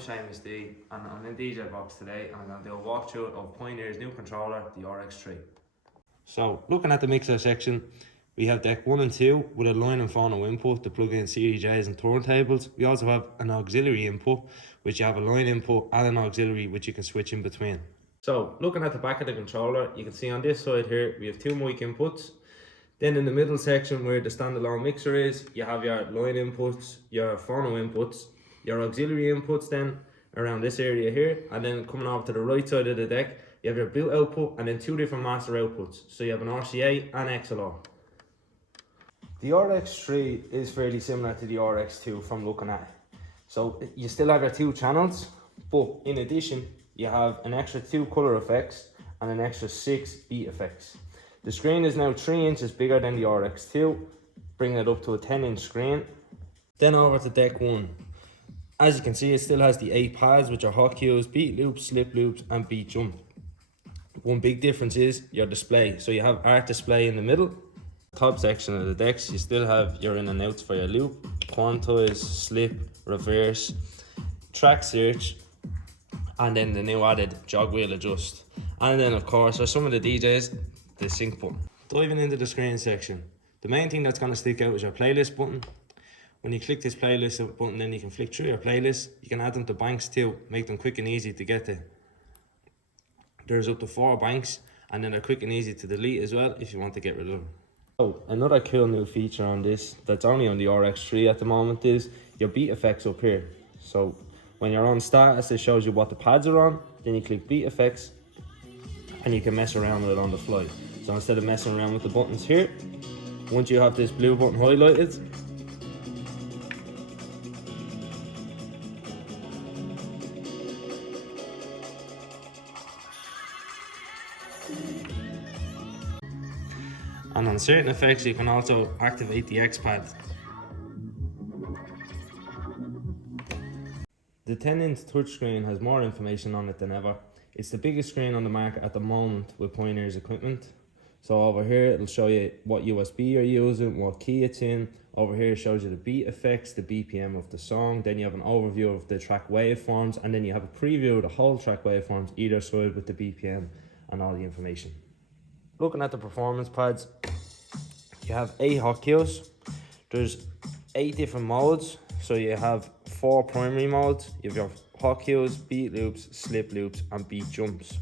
Seamus D and I'm in DJBox today and I'm going to do a walkthrough of Pioneer's new controller, the RX3. So looking at the mixer section, we have deck 1 and 2 with a line and phono input to plug in CDJs and turntables. We also have an auxiliary input, which you have a line input and an auxiliary which you can switch in between. So looking at the back of the controller, you can see on this side here we have 2 mic inputs. Then in the middle section where the standalone mixer is, you have your line inputs, your phono inputs, your auxiliary inputs then around this area here, and then coming over to the right side of the deck, you have your boot output and then 2 different master outputs. So you have an RCA and XLR. The RX3 is fairly similar to the RX2 from looking at it. So you still have your 2 channels, but in addition, you have an extra 2 color effects and an extra 6 beat effects. The screen is now 3 inches bigger than the RX2, bringing it up to a 10-inch screen. Then over to deck 1. As you can see, it still has the 8 pads, which are hot cues, beat loops, slip loops, and beat jump. One big difference is your display. So you have art display in the middle. Top section of the decks, you still have your in and outs for your loop, quantize, slip, reverse, track search, and then the new added jog wheel adjust. And then of course, for some of the DJs, the sync button. Diving into the screen section, the main thing that's going to stick out is your playlist button. When you click this playlist button, then you can flick through your playlists. You can add them to banks too, make them quick and easy to get to. There's up to 4 banks, and then they're quick and easy to delete as well if you want to get rid of them. So another cool new feature on this that's only on the RX3 at the moment is your beat effects up here. So when you're on status, it shows you what the pads are on. Then you click beat effects and you can mess around with it on the fly. So instead of messing around with the buttons here, once you have this blue button highlighted, and on certain effects you can also activate the X pad. The 10-inch touchscreen has more information on it than ever. It's the biggest screen on the market at the moment with Pioneer's equipment. So over here it'll show you what USB you're using, what key it's in. Over here it shows you the beat effects, the BPM of the song. Then you have an overview of the track waveforms, and then you have a preview of the whole track waveforms either side with the BPM and all the information. Looking at the performance pads, you have 8 hot cues. There's 8 different modes. So you have 4 primary modes. You have your hot cues, beat loops, slip loops, and beat jumps.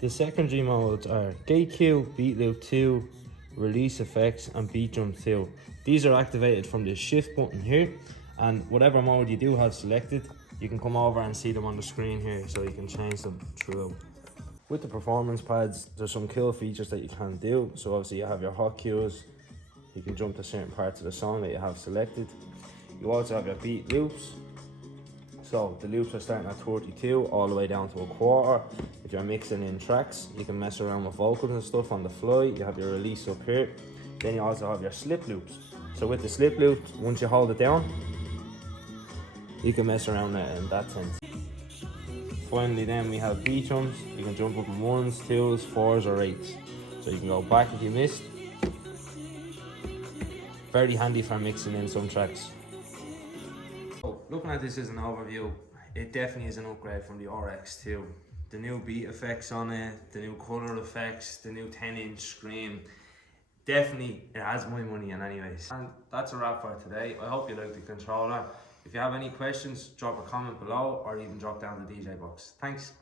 The secondary modes are gate cue, beat loop 2, release effects, and beat jump 2. These are activated from the shift button here, and whatever mode you do have selected, you can come over and see them on the screen here, so you can change them throughout. With the performance pads, there's some cool features that you can do. So obviously you have your hot cues, you can jump to certain parts of the song that you have selected. You also have your beat loops. So the loops are starting at 32 all the way down to a quarter. If you're mixing in tracks, you can mess around with vocals and stuff on the fly. You have your release up here. Then you also have your slip loops. So with the slip loops, once you hold it down, you can mess around in that sense. Finally then we have beat jumps. You can jump up in 1s, 2s, 4s or 8s. So you can go back if you missed. Very handy for mixing in some tracks. So looking at this as an overview, it definitely is an upgrade from the RX2. The new beat effects on it, the new colour effects, the new 10-inch screen. Definitely it has my money in anyways. And that's a wrap for today. I hope you liked the controller. If you have any questions, drop a comment below or even drop down the DJ box. Thanks.